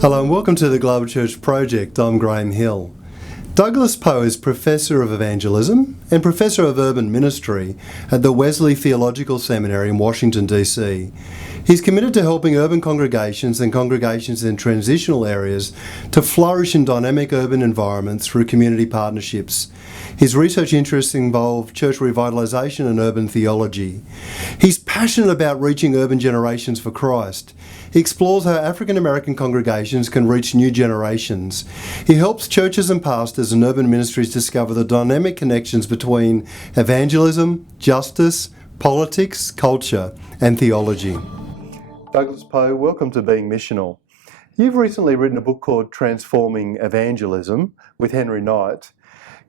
Hello and welcome to the Global Church Project. I'm Graham Hill. Douglas Powe is Professor of Evangelism and Professor of Urban Ministry at the Wesley Theological Seminary in Washington, D.C. He's committed to helping urban congregations and congregations in transitional areas to flourish in dynamic urban environments through community partnerships. His research interests involve church revitalization and urban theology. He's passionate about reaching urban generations for Christ. He explores how African American congregations can reach new generations. He helps churches and pastors and urban ministries discover the dynamic connections between evangelism, justice, politics, culture, and theology. Douglas Powe, welcome to Being Missional. You've recently written a book called Transforming Evangelism with Henry Knight.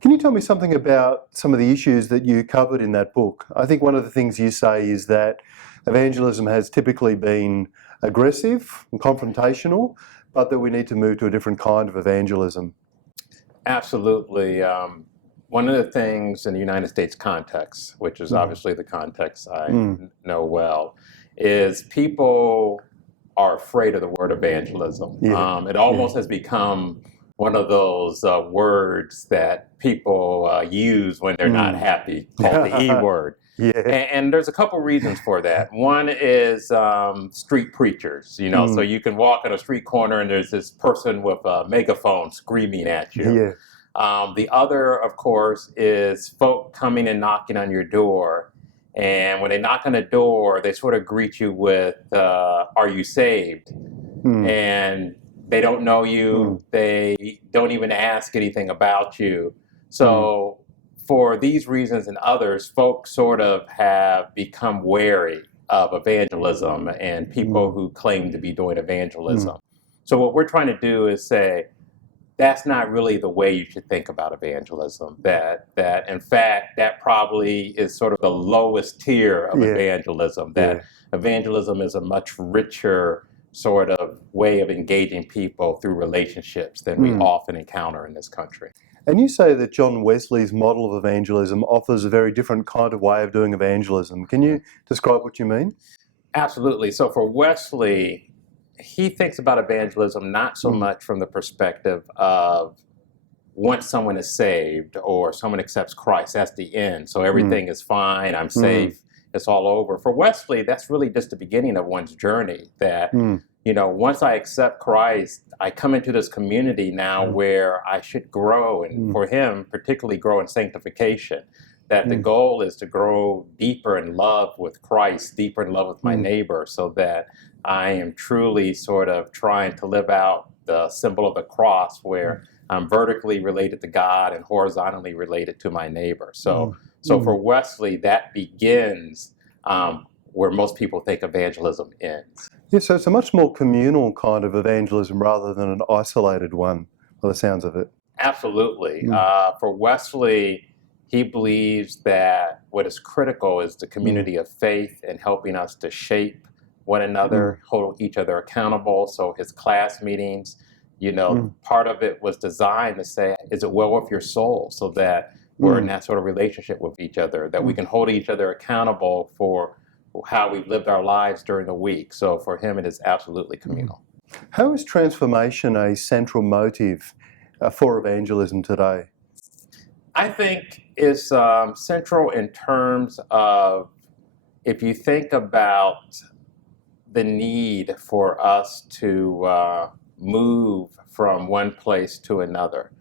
Can you tell me something about some of the issues that you covered in that book? I think one of the things you say is that evangelism has typically been aggressive and confrontational, but that we need to move to a different kind of evangelism. Absolutely. One of the things in the United States context, which is obviously the context I know well, is people are afraid of the word evangelism. It almost has become one of those words that people use when they're not happy, called the E word. And there's a couple reasons for that. One is street preachers, so you can walk on a street corner and there's this person with a megaphone screaming at you. The other, of course, is folk coming and knocking on your door. And when they knock on the door, they sort of greet you with, are you saved? And they don't know you. They don't even ask anything about you. So for these reasons and others, folks sort of have become wary of evangelism and people who claim to be doing evangelism. So what we're trying to do is say, that's not really the way you should think about evangelism. That in fact, that probably is sort of the lowest tier of evangelism. That evangelism is a much richer sort of way of engaging people through relationships than we often encounter in this country. And you say that John Wesley's model of evangelism offers a very different kind of way of doing evangelism. Can you describe what you mean? Absolutely. So for Wesley, he thinks about evangelism not so much from the perspective of once someone is saved or someone accepts Christ, that's the end. So everything is fine, I'm safe, it's all over. For Wesley, that's really just the beginning of one's journey. That, once I accept Christ, I come into this community now where I should grow, and for him, particularly grow in sanctification. That the goal is to grow deeper in love with Christ, deeper in love with my neighbor, so that I am truly sort of trying to live out the symbol of the cross where I'm vertically related to God and horizontally related to my neighbor. So for Wesley, that begins where most people think evangelism ends. Yes, so it's a much more communal kind of evangelism rather than an isolated one, by the sounds of it. Absolutely. For Wesley, he believes that what is critical is the community of faith and helping us to shape one another, hold each other accountable. So his class meetings, part of it was designed to say, is it well with your soul? So that we're in that sort of relationship with each other, that we can hold each other accountable for how we've lived our lives during the week. So for him, it is absolutely communal. How is transformation a central motive for evangelism today? I think it's central in terms of, if you think about the need for us to move from one place to another.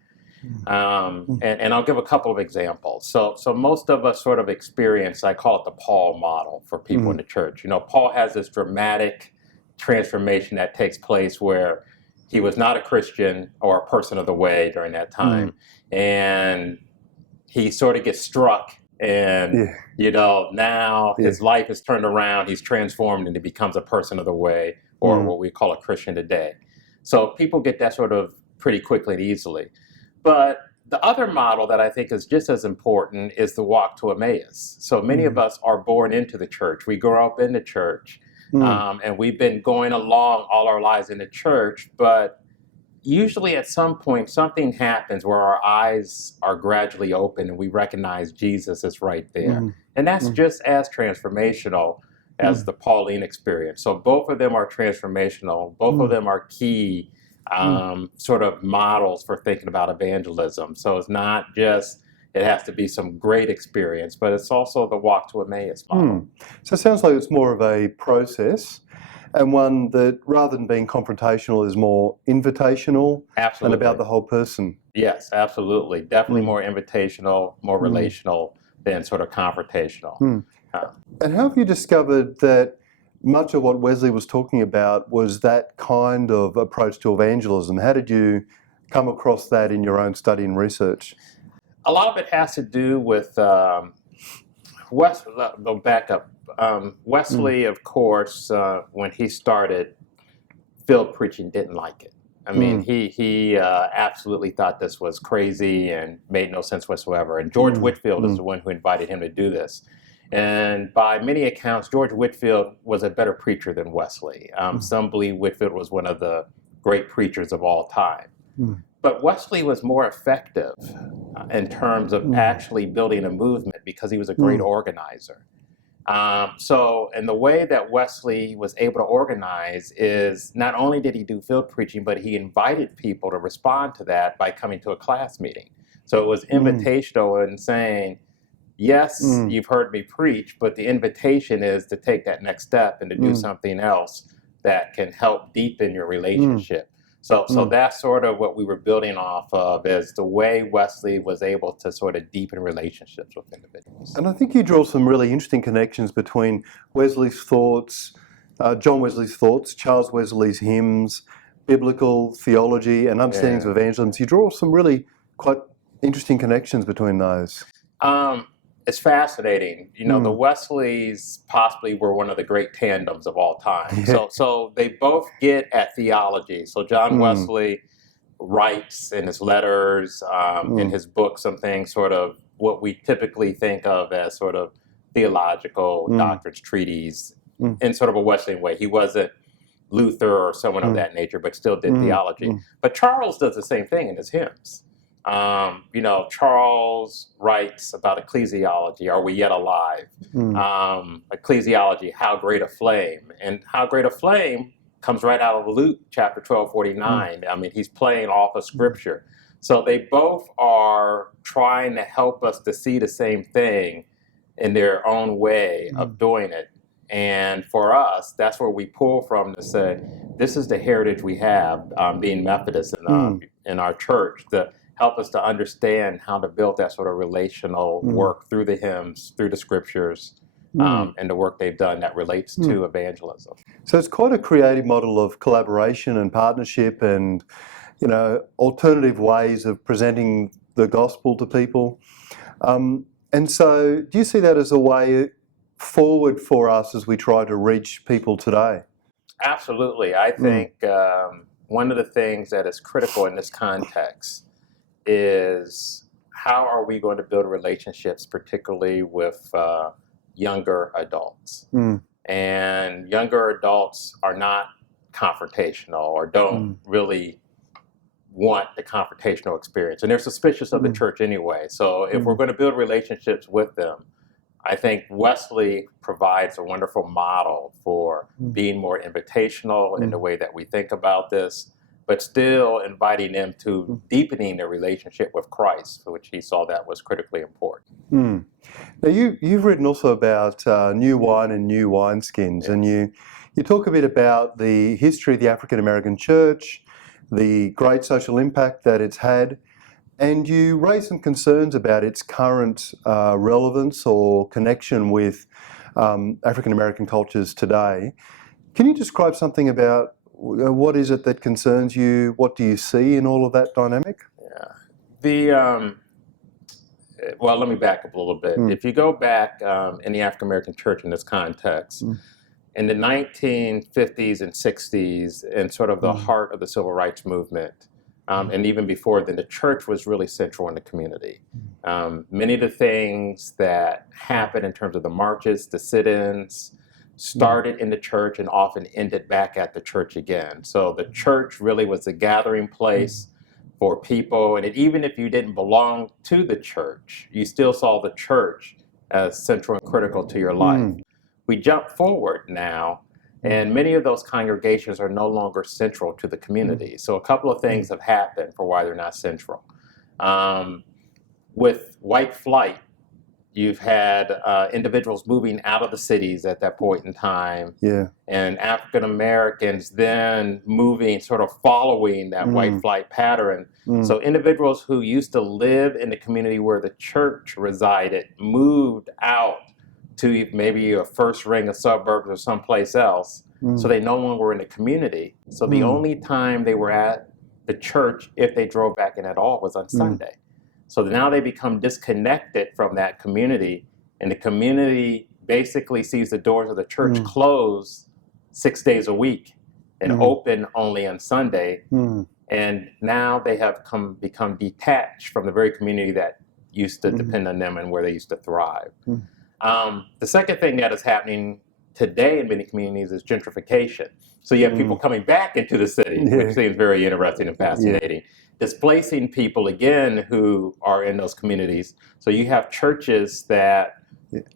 And I'll give a couple of examples. So most of us sort of experience, I call it the Paul model for people in the church. Paul has this dramatic transformation that takes place where he was not a Christian or a person of the way during that time. And he sort of gets struck and, now his life is turned around, he's transformed and he becomes a person of the way, or what we call a Christian today. So people get that sort of pretty quickly and easily. But the other model that I think is just as important is the walk to Emmaus. So many of us are born into the church. We grow up in the church, and we've been going along all our lives in the church, but usually at some point something happens where our eyes are gradually open and we recognize Jesus is right there. And that's just as transformational as the Pauline experience. So both of them are transformational. Both of them are key sort of models for thinking about evangelism. So it's not just it has to be some great experience, but it's also the walk to Emmaus model. So it sounds like it's more of a process, and one that, rather than being confrontational, is more invitational. Absolutely. And about the whole person. Yes, absolutely. Definitely more invitational, more relational than sort of confrontational. And how have you discovered that much of what Wesley was talking about was that kind of approach to evangelism? How did you come across that in your own study and research? A lot of it has to do with go back up. Wesley, of course, when he started field preaching, didn't like it. I mean, he absolutely thought this was crazy and made no sense whatsoever. And George Whitefield is the one who invited him to do this. And by many accounts, George Whitefield was a better preacher than Wesley. Some believe Whitefield was one of the great preachers of all time. But Wesley was more effective in terms of actually building a movement because he was a great organizer. So in the way that Wesley was able to organize is not only did he do field preaching, but he invited people to respond to that by coming to a class meeting. So it was invitational and saying, yes, you've heard me preach, but the invitation is to take that next step and to do something else that can help deepen your relationship. So that's sort of what we were building off of, is the way Wesley was able to sort of deepen relationships with individuals. And I think you draw some really interesting connections between Wesley's thoughts, John Wesley's thoughts, Charles Wesley's hymns, biblical theology and understandings of evangelism. You draw some really quite interesting connections between those. It's fascinating. You know, the Wesleys possibly were one of the great tandems of all time. So they both get at theology. So John Wesley writes in his letters, in his books, some things sort of what we typically think of as sort of theological doctrines, treatises, in sort of a Wesleyan way. He wasn't Luther or someone of that nature, but still did theology. But Charles does the same thing in his hymns. You know, Charles writes about ecclesiology, are we yet alive? Ecclesiology, how great a flame. And how great a flame comes right out of Luke chapter 12:49. I mean, he's playing off of scripture. So they both are trying to help us to see the same thing in their own way of doing it. And for us, that's where we pull from to say, this is the heritage we have, being Methodist in our church, to help us to understand how to build that sort of relational work through the hymns, through the scriptures, and the work they've done that relates to evangelism. So it's quite a creative model of collaboration and partnership and, you know, alternative ways of presenting the gospel to people. And so do you see that as a way forward for us as we try to reach people today? Absolutely. I think one of the things that is critical in this context is how are we going to build relationships, particularly with younger adults. And younger adults are not confrontational or don't really want the confrontational experience. And they're suspicious of the church anyway. So if we're going to build relationships with them, I think Wesley provides a wonderful model for being more invitational in the way that we think about this, but still inviting them to deepening their relationship with Christ, which he saw that was critically important. Now you've written also about new wine and new wineskins, and you talk a bit about the history of the African American church, the great social impact that it's had, and you raise some concerns about its current relevance or connection with African American cultures today. Can you describe something about what is it that concerns you? What do you see in all of that dynamic? Well, let me back up a little bit. If you go back in the African American church in this context, in the 1950s and 60s, in sort of the heart of the civil rights movement, and even before then, the church was really central in the community. Many of the things that happened in terms of the marches, the sit-ins, started in the church and often ended back at the church again. So the church really was a gathering place for people. And even if you didn't belong to the church, you still saw the church as central and critical to your life. We jump forward now, And many of those congregations are no longer central to the community. So a couple of things have happened for why they're not central. With white flight, you've had individuals moving out of the cities at that point in time, and African Americans then moving, sort of following that white flight pattern. So individuals who used to live in the community where the church resided moved out to maybe a first ring of suburbs or someplace else, so they no longer were in the community. So the only time they were at the church, if they drove back in at all, was on Sunday. So now they become disconnected from that community, and the community basically sees the doors of the church closed 6 days a week and open only on Sunday. And now they have become detached from the very community that used to depend on them and where they used to thrive. The second thing that is happening today in many communities is gentrification. So you have people coming back into the city, which seems very interesting and fascinating. Displacing people again who are in those communities. So you have churches that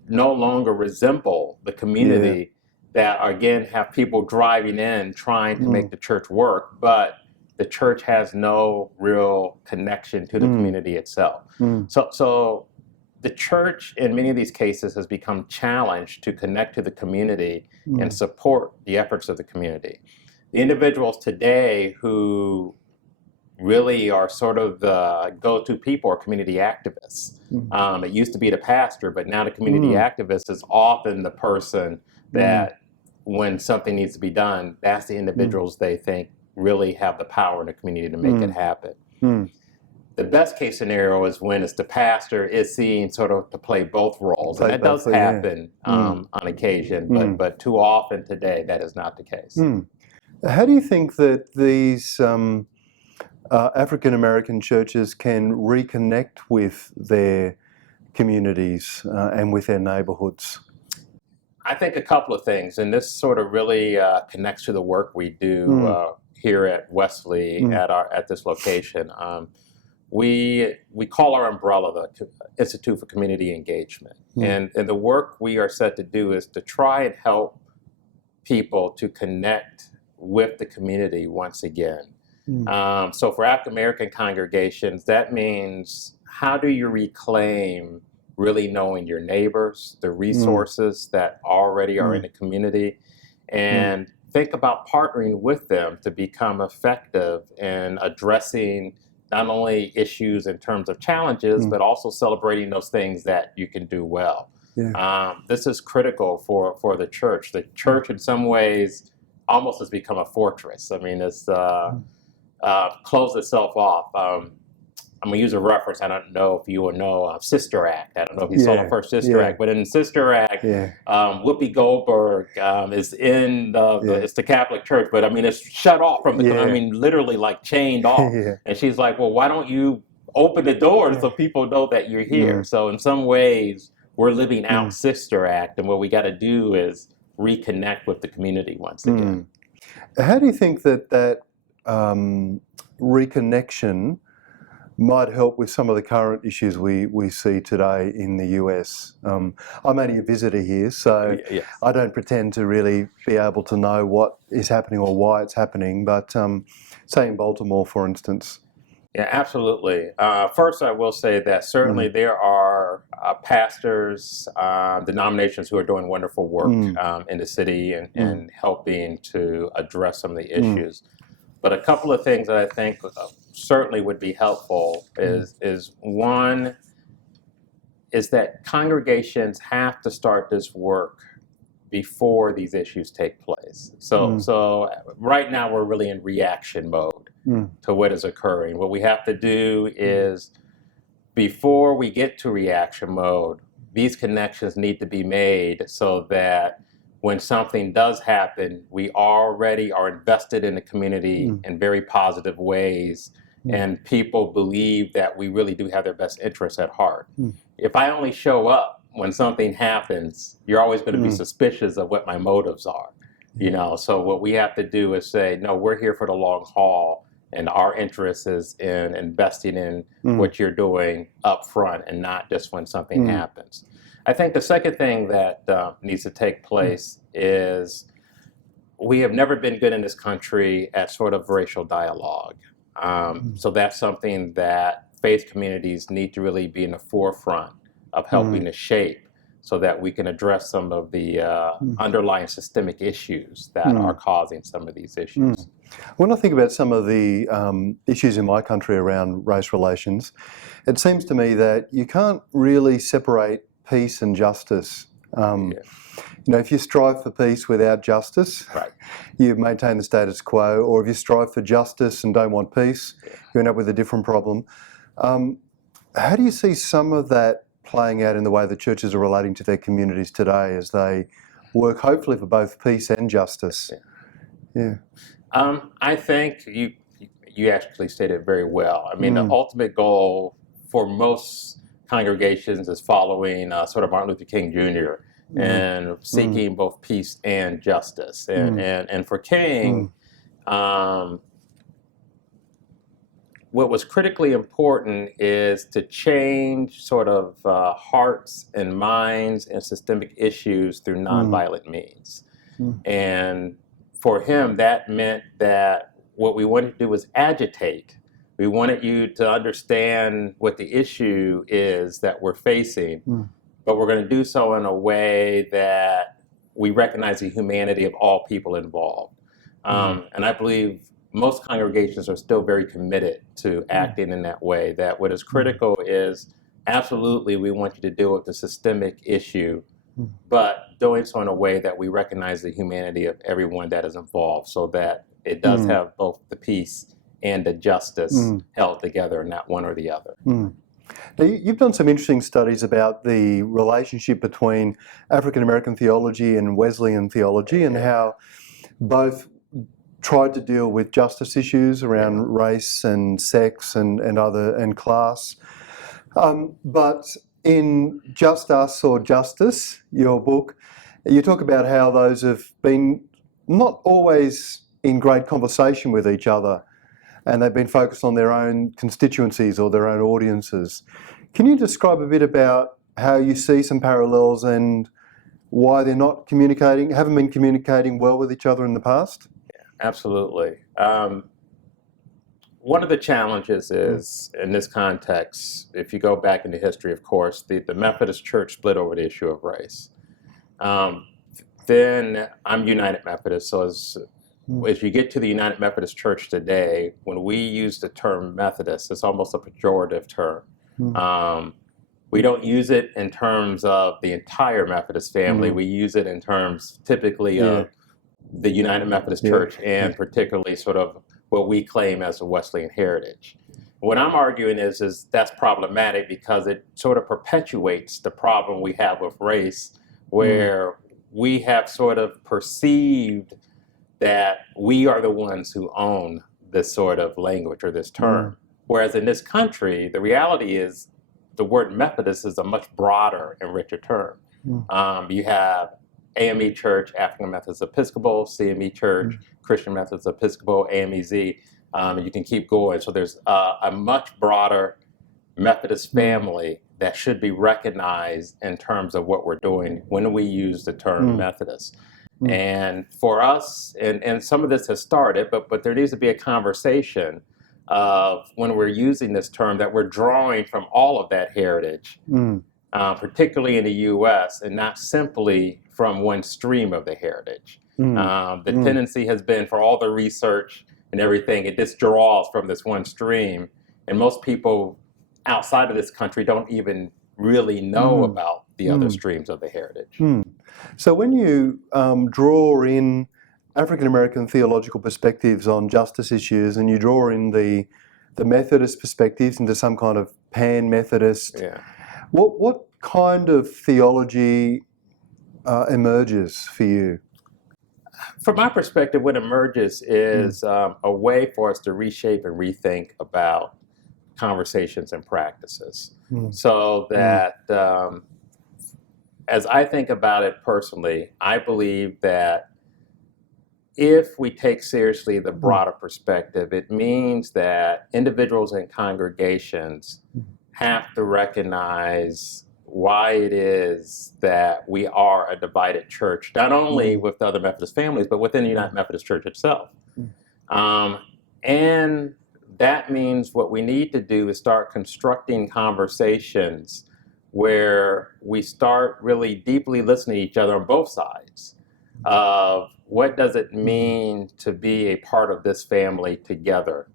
no longer resemble the community, that again have people driving in trying to make the church work, but the church has no real connection to the community itself. So the church in many of these cases has become challenged to connect to the community and support the efforts of the community. The individuals today who really are sort of the go-to people are community activists. It used to be the pastor, but now the community activist is often the person that when something needs to be done, that's the individuals they think really have the power in the community to make it happen. The best case scenario is when it's the pastor is seen sort of to play both roles. And that does happen on occasion, but too often today that is not the case. How do you think that these African American churches can reconnect with their communities and with their neighborhoods? I think a couple of things, and this sort of really connects to the work we do here at Wesley at this location. We call our umbrella the Institute for Community Engagement, and the work we are set to do is to try and help people to connect with the community once again. So for African American congregations, that means how do you reclaim really knowing your neighbors, the resources that already are in the community, and think about partnering with them to become effective in addressing not only issues in terms of challenges, but also celebrating those things that you can do well. This is critical for the church. The church in some ways almost has become a fortress. I mean, it's closed itself off. I'm going to use a reference. I don't know if you will know Sister Act. I don't know if you saw the first Sister Act, but in Sister Act, Whoopi Goldberg is in it's the Catholic Church, but I mean, it's shut off from the, I mean, literally like chained off. And she's like, well, why don't you open the doors so people know that you're here? So in some ways, we're living out Sister Act, and what we got to do is reconnect with the community once again. How do you think that reconnection might help with some of the current issues we see today in the US? I'm only a visitor here, so I don't pretend to really be able to know what is happening or why it's happening, but say in Baltimore, for instance. Yeah, absolutely. First, I will say that certainly there are pastors, denominations who are doing wonderful work in the city and helping to address some of the issues. But a couple of things that I think certainly would be helpful is one, is that congregations have to start this work before these issues take place. So right now we're really in reaction mode to what is occurring. What we have to do is, before we get to reaction mode, these connections need to be made so that when something does happen, we already are invested in the community in very positive ways, and people believe that we really do have their best interests at heart. If I only show up when something happens, you're always going to be suspicious of what my motives are. You know, so what we have to do is say, no, we're here for the long haul, and our interest is in investing in what you're doing up front and not just when something happens. I think the second thing that needs to take place is we have never been good in this country at sort of racial dialogue. So that's something that faith communities need to really be in the forefront of helping to shape, so that we can address some of the underlying systemic issues that are causing some of these issues. When I think about some of the issues in my country around race relations, it seems to me that you can't really separate peace and justice. You know, if you strive for peace without justice, Right. you maintain the status quo, or if you strive for justice and don't want peace, you end up with a different problem. How do you see some of that playing out in the way the churches are relating to their communities today as they work hopefully for both peace and justice? Yeah. I think you actually stated very well. I mean, the ultimate goal for most congregations is following sort of Martin Luther King Jr. and seeking both peace and justice. And for King, what was critically important is to change sort of hearts and minds and systemic issues through nonviolent means. And for him, that meant that what we wanted to do was agitate. We wanted you to understand what the issue is that we're facing, but we're going to do so in a way that we recognize the humanity of all people involved. And I believe most congregations are still very committed to acting in that way, that what is critical is absolutely we want you to deal with the systemic issue, but doing so in a way that we recognize the humanity of everyone that is involved, so that it does have both the peace and the justice held together, not one or the other. Now, you've done some interesting studies about the relationship between African American theology and Wesleyan theology, and how both tried to deal with justice issues around race and sex and class. But in Just Us or Justice, your book, you talk about how those have been not always in great conversation with each other, and they've been focused on their own constituencies or their own audiences. Can you describe a bit about how you see some parallels and why they're not communicating, haven't been communicating well with each other in the past? Absolutely. One of the challenges is, in this context, if you go back into history, of course, the Methodist Church split over the issue of race. Then I'm United Methodist, so as you get to the United Methodist Church today, when we use the term Methodist, it's almost a pejorative term. We don't use it in terms of the entire Methodist family. We use it in terms typically of the United Methodist Church, and particularly sort of what we claim as a Wesleyan heritage. What I'm arguing is that's problematic because it sort of perpetuates the problem we have with race, where we have sort of perceived that we are the ones who own this sort of language or this term. Whereas in this country, the reality is the word Methodist is a much broader and richer term. You have AME Church, African Methodist Episcopal, CME Church, Christian Methodist Episcopal, AMEZ, you can keep going. So there's a much broader Methodist family that should be recognized in terms of what we're doing when we use the term Methodist. And for us, and some of this has started, but there needs to be a conversation of when we're using this term that we're drawing from all of that heritage, particularly in the U.S., and not simply from one stream of the heritage. The tendency has been for all the research and everything, it just draws from this one stream. And most people outside of this country don't even really know about the other streams of the heritage. So when you draw in African American theological perspectives on justice issues, and you draw in the Methodist perspectives into some kind of pan-Methodist, what kind of theology emerges for you? From my perspective, what emerges is a way for us to reshape and rethink about conversations and practices. So that as I think about it personally, I believe that if we take seriously the broader perspective, it means that individuals and congregations have to recognize why it is that we are a divided church, not only with the other Methodist families, but within the United Methodist Church itself. And that means what we need to do is start constructing conversations where we start really deeply listening to each other on both sides of what does it mean to be a part of this family together?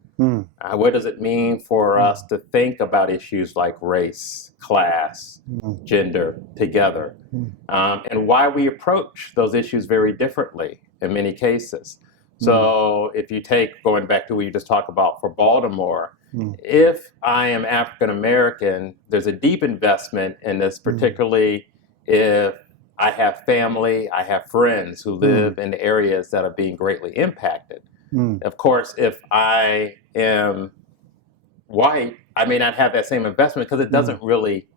What does it mean for us to think about issues like race, class, gender together? And why we approach those issues very differently in many cases. So if you take, going back to what you just talked about for Baltimore, if I am African American, there's a deep investment in this, particularly if I have family, I have friends who live in areas that are being greatly impacted. Of course, if I am white, I may not have that same investment because it doesn't really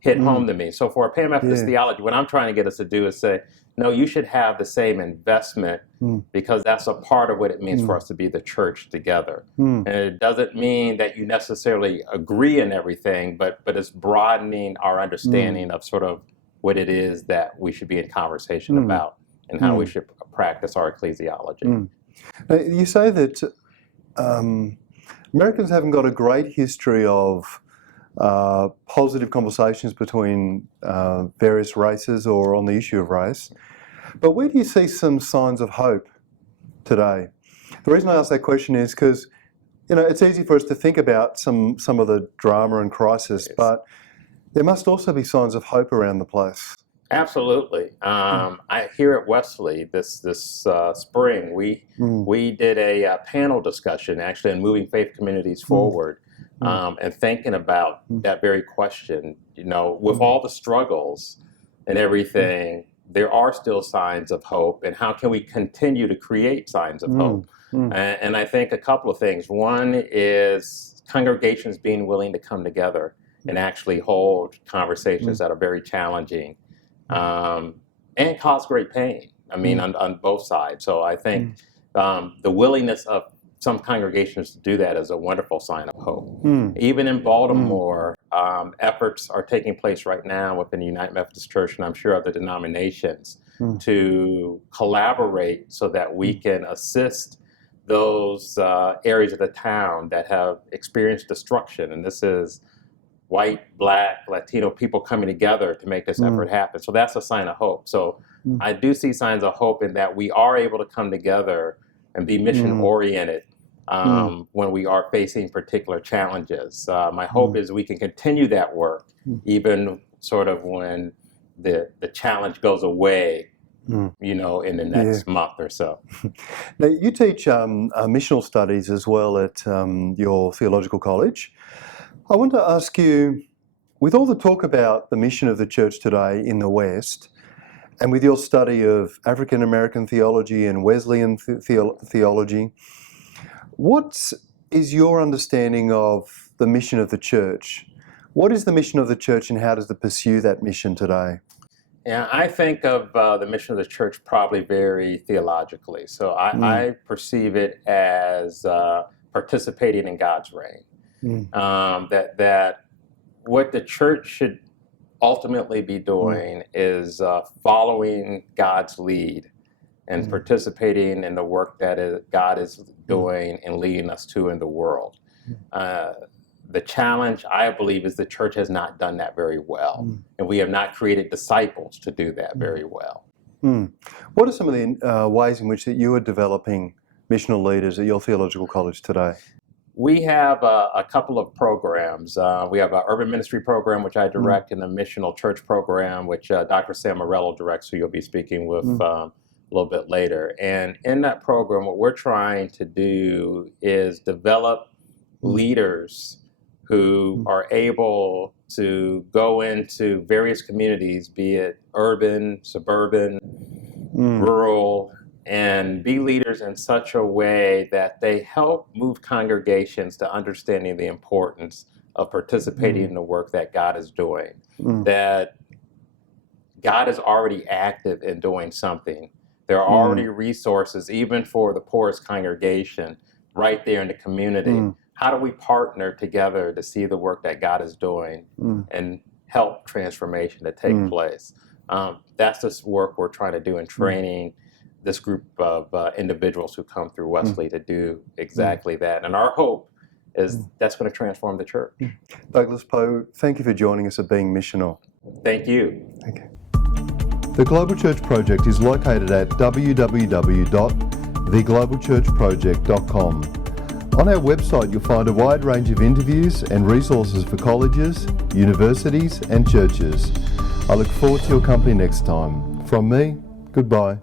hit home to me. So for a Pan-Methodist theology, what I'm trying to get us to do is say, no, you should have the same investment because that's a part of what it means for us to be the church together. And it doesn't mean that you necessarily agree in everything, but it's broadening our understanding of sort of what it is that we should be in conversation about and how we should practice our ecclesiology. Now, you say that Americans haven't got a great history of positive conversations between various races or on the issue of race. But where do you see some signs of hope today? The reason I ask that question is because, you know, it's easy for us to think about some of the drama and crisis, but there must also be signs of hope around the place. Absolutely. I here at Wesley this spring we did a panel discussion actually on moving faith communities forward and thinking about that very question. You know, with all the struggles and everything, there are still signs of hope, and how can we continue to create signs of hope? And I think a couple of things. One is congregations being willing to come together and actually hold conversations that are very challenging. And cause great pain, I mean, on both sides. So I think the willingness of some congregations to do that is a wonderful sign of hope. Even in Baltimore, efforts are taking place right now within the United Methodist Church, and I'm sure other denominations, to collaborate so that we can assist those areas of the town that have experienced destruction. And this is white, black, Latino people coming together to make this effort happen. So that's a sign of hope. So I do see signs of hope in that we are able to come together and be mission oriented when we are facing particular challenges. My hope is we can continue that work even sort of when the challenge goes away, you know, in the next month or so. Now, you teach missional studies as well at your theological college. I want to ask you, with all the talk about the mission of the church today in the West, and with your study of African American theology and Wesleyan theology, what is your understanding of the mission of the church? What is the mission of the church, and how does it pursue that mission today? Yeah, I think of the mission of the church probably very theologically. So I perceive it as participating in God's reign. That what the church should ultimately be doing is following God's lead and participating in the work that God is doing and leading us to in the world. The challenge, I believe, is the church has not done that very well, and we have not created disciples to do that very well. What are some of the ways in which that you are developing missional leaders at your theological college today? We have a couple of programs. We have an urban ministry program, which I direct, and a missional church program, which Dr. Sam Morello directs, who you'll be speaking with a little bit later. And in that program, what we're trying to do is develop leaders who are able to go into various communities, be it urban, suburban, rural, and be leaders in such a way that they help move congregations to understanding the importance of participating in the work that God is doing, that God is already active in doing something. There are already resources, even for the poorest congregation, right there in the community. How do we partner together to see the work that God is doing and help transformation to take place. That's the work we're trying to do in training this group of individuals who come through Wesley to do exactly that. And our hope is that's going to transform the church. Douglas Powe, thank you for joining us at Being Missional. Thank you. Okay. The Global Church Project is located at www.theglobalchurchproject.com. On our website, you'll find a wide range of interviews and resources for colleges, universities, and churches. I look forward to your company next time. From me, goodbye.